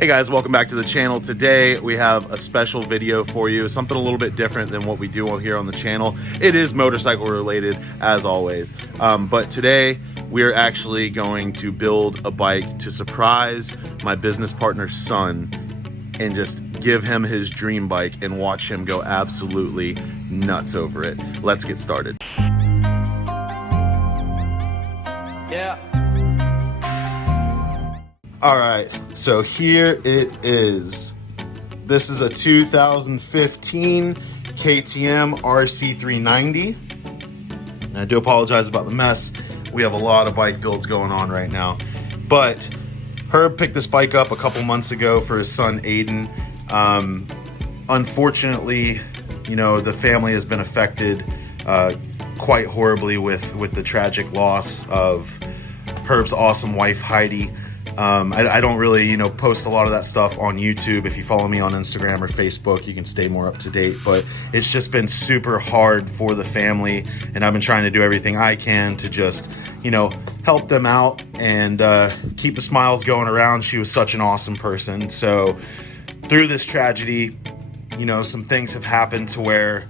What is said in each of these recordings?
Hey guys, welcome back to the channel. Today we have a special video for you, something a little bit different than what we do here on the channel. It is motorcycle related as always, but today we are actually going to build a bike to surprise my business partner's son and just give him his dream bike and watch him go absolutely nuts over it. Let's get started. Yeah. All right, so here it is. This is a 2015 KTM RC390. I do apologize about the mess. We have a lot of bike builds going on right now. But Herb picked this bike up a couple months ago for his son, Ayden. Unfortunately, you know, the family has been affected quite horribly with the tragic loss of Herb's awesome wife, Heidi. I don't really, post a lot of that stuff on YouTube. If you follow me on Instagram or Facebook, you can stay more up to date, but it's just been super hard for the family. And I've been trying to do everything I can to just, help them out and keep the smiles going around. She was such an awesome person. So through this tragedy, some things have happened to where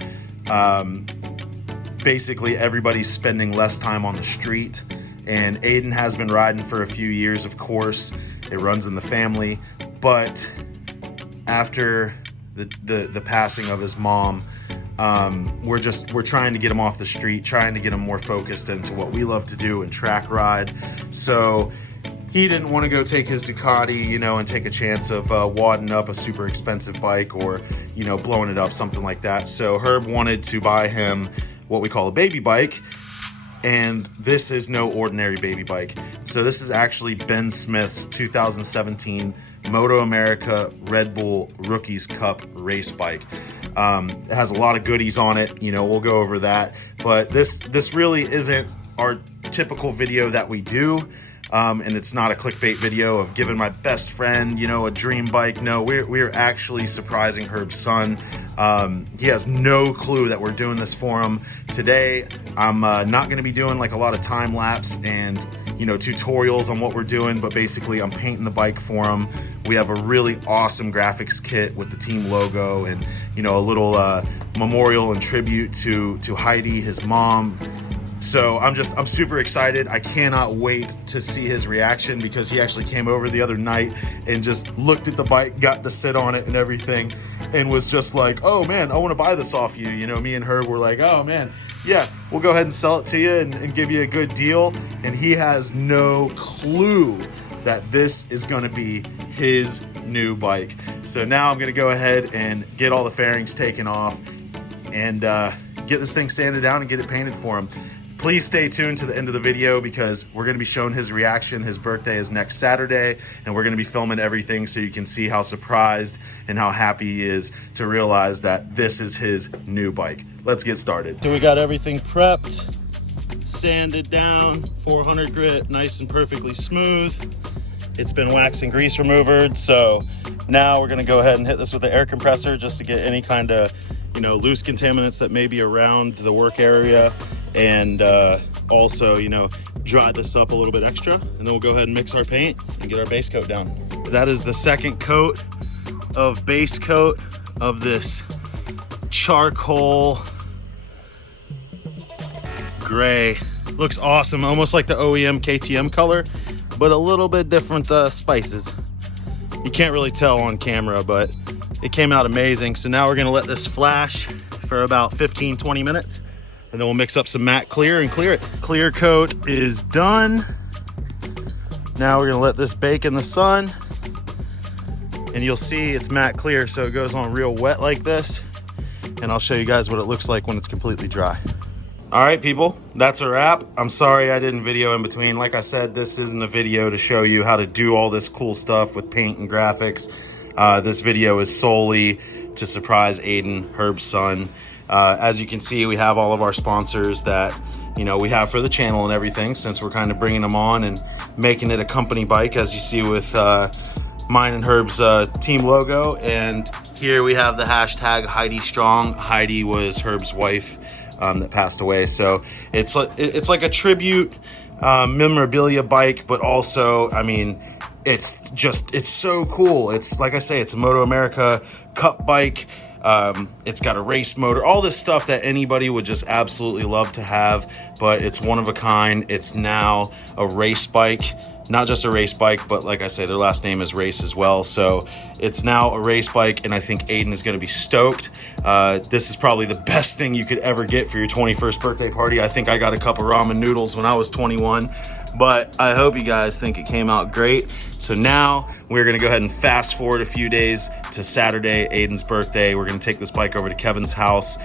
basically everybody's spending less time on the street. And Ayden has been riding for a few years, of course. It runs in the family. But after the passing of his mom, we're trying to get him off the street, trying to get him more focused into what we love to do and track ride. So he didn't want to go take his Ducati, and take a chance of wadding up a super expensive bike or, blowing it up, something like that. So Herb wanted to buy him what we call a baby bike. And this is no ordinary baby bike. So this is actually Ben Smith's 2017 Moto America Red Bull Rookies Cup race bike. It has a lot of goodies on it. We'll go over that. But this really isn't our typical video that we do. And it's not a clickbait video of giving my best friend, a dream bike. No, we're actually surprising Herb's son. He has no clue that we're doing this for him. Today, I'm not going to be doing like a lot of time lapse and, tutorials on what we're doing, but basically I'm painting the bike for him. We have a really awesome graphics kit with the team logo and, a little memorial and tribute to Heidi, his mom. So I'm super excited. I cannot wait to see his reaction because he actually came over the other night and just looked at the bike, got to sit on it and everything, and was just like, oh man, I want to buy this off you. Me and Herb were like, oh man, yeah, we'll go ahead and sell it to you and give you a good deal. And he has no clue that this is going to be his new bike. So now I'm going to go ahead and get all the fairings taken off and get this thing sanded down and get it painted for him. Please stay tuned to the end of the video because we're going to be showing his reaction. His birthday is next Saturday, and we're going to be filming everything so you can see how surprised and how happy he is to realize that this is his new bike. Let's get started. So we got everything prepped, sanded down, 400 grit, nice and perfectly smooth. It's been wax and grease removered, so now we're going to go ahead and hit this with the air compressor just to get any kind of loose contaminants that may be around the work area, and also dry this up a little bit extra, and then we'll go ahead and mix our paint and get our base coat down. That is the second coat of base coat of this charcoal gray. Looks awesome, almost like the OEM KTM color, but a little bit different spices. You can't really tell on camera, but it came out amazing. So now we're gonna let this flash for about 15-20 minutes, and then we'll mix up some matte clear and clear it. Clear coat is done. Now we're gonna let this bake in the sun, and you'll see it's matte clear, so it goes on real wet like this, and I'll show you guys what it looks like when it's completely dry. All right, people, that's a wrap. I'm sorry I didn't video in between. Like I said, this isn't a video to show you how to do all this cool stuff with paint and graphics. This video is solely to surprise Ayden, Herb's son. As you can see, we have all of our sponsors that we have for the channel and everything, since we're kind of bringing them on and making it a company bike, as you see with mine and Herb's team logo. And here we have the hashtag Heidi Strong. Heidi was Herb's wife that passed away. So it's like a tribute memorabilia bike, but also, I mean, it's so cool. It's like I say, it's a Moto America Cup bike. It's got a race motor, all this stuff that anybody would just absolutely love to have, but it's one of a kind. It's now a race bike, not just a race bike, but like I say, their last name is Race as well. So it's now a race bike, and I think Ayden is going to be stoked. This is probably the best thing you could ever get for your 21st birthday party. I think I got a cup of ramen noodles when I was 21, but I hope you guys think it came out great. So now we're gonna go ahead and fast forward a few days to Saturday, Ayden's birthday. We're gonna take this bike over to Kevin's house,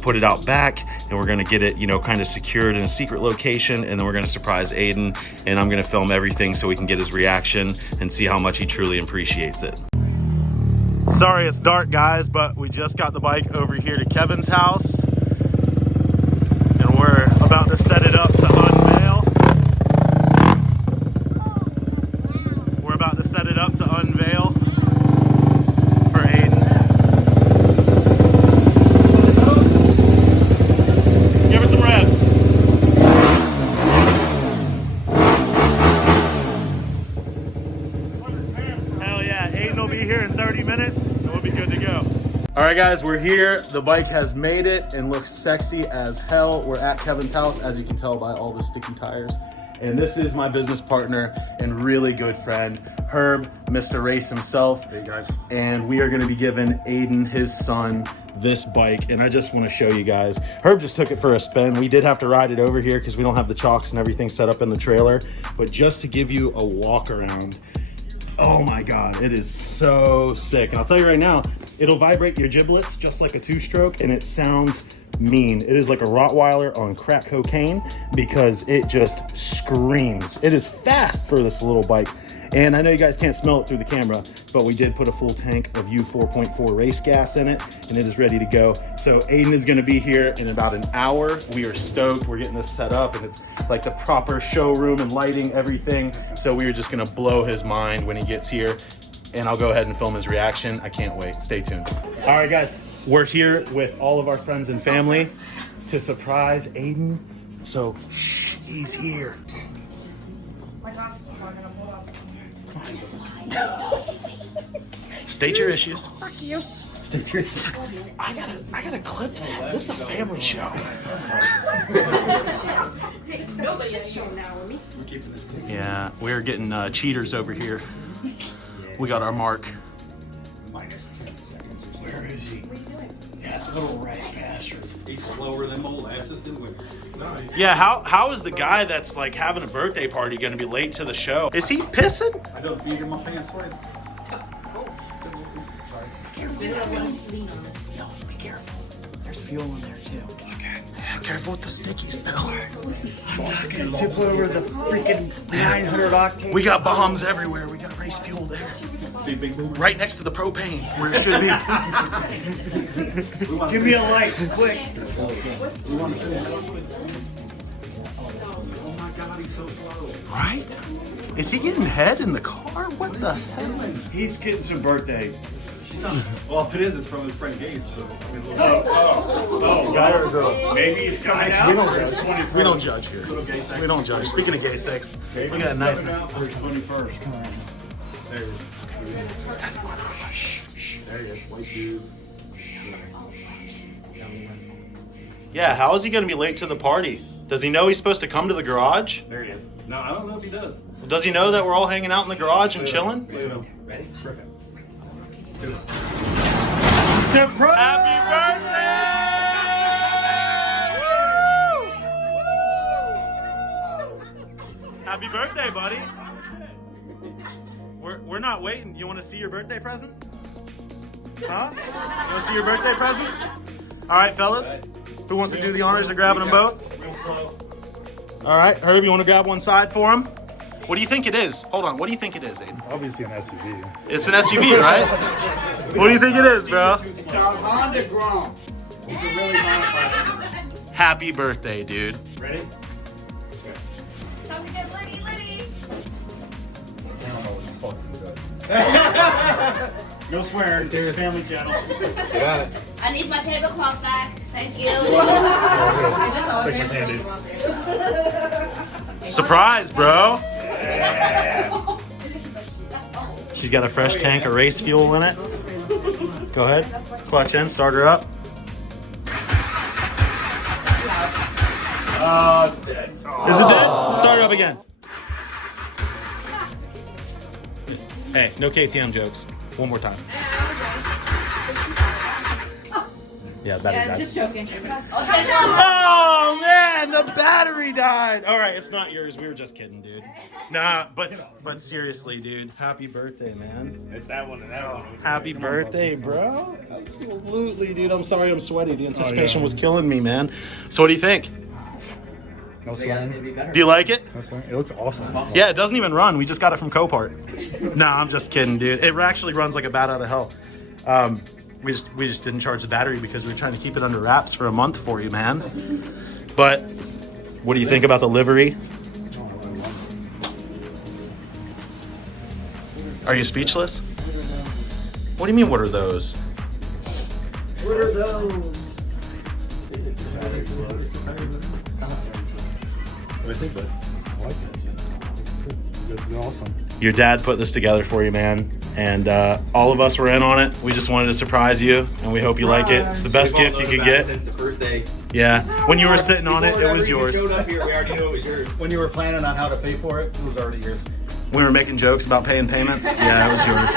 put it out back, and we're gonna get it, you know, kind of secured in a secret location, and then we're gonna surprise Ayden, and I'm gonna film everything so we can get his reaction and see how much he truly appreciates it. Sorry it's dark, guys, but we just got the bike over here to Kevin's house, and we're about to set it up to unveil. We're about to set it up to unveil for Ayden. Give her some revs. Hell yeah, Ayden will be here in 30 minutes and we'll be good to go. All right, guys, we're here. The bike has made it and looks sexy as hell. We're at Kevin's house, as you can tell by all the sticky tires. And this is my business partner and really good friend, Herb, Mr. Race himself. Hey, guys. And we are gonna be giving Ayden, his son, this bike. And I just wanna show you guys. Herb just took it for a spin. We did have to ride it over here because we don't have the chocks and everything set up in the trailer. But just to give you a walk around, oh my God, it is so sick. And I'll tell you right now, it'll vibrate your giblets just like a two-stroke, and it sounds mean. It is like a Rottweiler on crack cocaine because it just screams. It is fast for this little bike. And I know you guys can't smell it through the camera, but we did put a full tank of U4.4 race gas in it, and it is ready to go. So Ayden is gonna be here in about an hour. We are stoked. We're getting this set up, and it's like the proper showroom and lighting, everything. So we are just gonna blow his mind when he gets here, and I'll go ahead and film his reaction. I can't wait. Stay tuned. All right, guys, we're here with all of our friends and family to surprise Ayden. So he's here. State your issues. Fuck you. State your issues. I gotta clip that. This is a family show. Yeah, we're getting cheaters over here. We got our mark. Minus 10 seconds. Where is he? What are you doing? That little rat bastard. He's slower than molasses in winter. Yeah, how is the guy that's like having a birthday party gonna be late to the show? Is he pissing? I don't beat him my pants twice. Yo, be careful. There's fuel in there too. Okay. Yeah, careful with the stickies, Bill. I'm not gonna tip over the freaking 900 octane. We got bombs everywhere. We got race fuel there. Right next to the propane, where it should be. Give me a light, quick. Oh my God, he's so slow. Right? Is he getting head in the car? What the hell? He's getting some birthday. Well, if it is, it's from his friend Gage. So Guy or girl? Maybe he's coming out. We don't judge. We don't judge here. We don't judge. Speaking of gay sex, look at that knife. for his 21st. There he is. There he is. White dude. Yeah, how is he going to be late to the party? Does he know he's supposed to come to the garage? There he is. No, I don't know if he does. Does he know that we're all hanging out in the garage and chilling? Ready? Surprise! Happy birthday! Woo! Happy birthday, buddy. We're not waiting. You want to see your birthday present? Huh? You want to see your birthday present? All right, fellas. Who wants to do the honors of grabbing them both? All right, Herb, you want to grab one side for him? What do you think it is? Hold on. What do you think it is, Ayden? Obviously an SUV. It's an SUV, right? What do you think it is, bro? It's a Honda Grom. It's a really modified. Happy birthday, dude. Ready? Time to get Liddy, Liddy. I don't know what this fucking does. No swearing. It's a family channel. Got it. I need my tablecloth back. Thank you. Surprise, bro. She's got a fresh tank of race fuel in it. Go ahead. Clutch in, start her up. It's dead. Is it dead? Start her up again. Hey, no KTM jokes. One more time. Yeah, battery died. Just joking. Oh man, the battery died. All right, it's not yours. We were just kidding, dude. Nah, but seriously, dude. Happy birthday, man. It's that one and that one. Happy birthday, bro. Absolutely, dude. I'm sorry I'm sweaty. The anticipation was killing me, man. So what do you think? No sweating. Do you like it? No sweating. It looks awesome. Yeah, it doesn't even run. We just got it from Copart. Nah, I'm just kidding, dude. It actually runs like a bat out of hell. We just didn't charge the battery because we were trying to keep it under wraps for a month for you, man. But what do you think about the livery? Are you speechless? What do you mean, what are those? What are those? I think that. I like this. This is awesome. Your dad put this together for you, man. And all of us were in on it. We just wanted to surprise you, and we hope you like it. It's the best gift you could get. Since the first day. Yeah. When you were sitting on it, it was yours. Showed up here, we already knew it was yours. When you were planning on how to pay for it, it was already yours. We were making jokes about paying payments. Yeah, it was yours.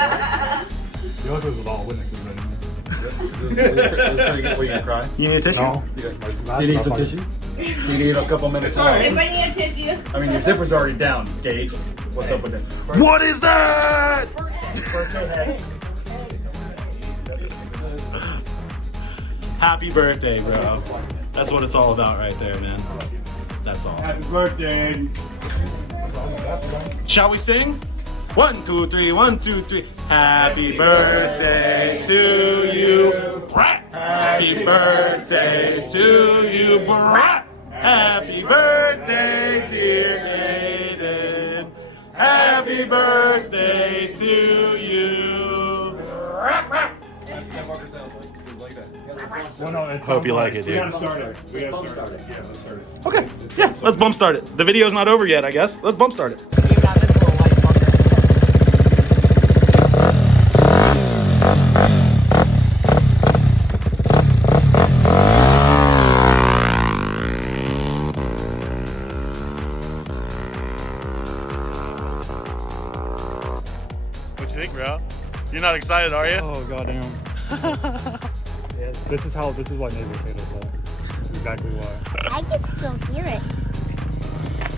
Yours was with all witnesses anyway. It was pretty good. Were you gonna cry? You need a tissue? No. You need some tissue? You need a couple minutes more. If I need a tissue. I mean, your zipper's already down, Gage. What's up with this? What is that? Happy birthday, bro. That's what it's all about right there, man. That's awesome. Happy birthday. Shall we sing? 1, 2, 3, 1, 2, 3. Happy birthday to you, Brett. Happy birthday to you, Brett. Happy birthday, dear Ayden. Happy birthday to you. Well, no, it's Hope you like it, dude. We gotta start it. Yeah, let's start it. Okay, yeah, let's bump start it. The video's not over yet, I guess. Let's bump start it. What you think, bro? You're not excited, are you? Oh goddamn. This is why neighbors hate us all. This is exactly why. I can still hear it.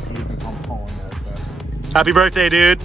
I'm using calling that. Happy birthday, dude.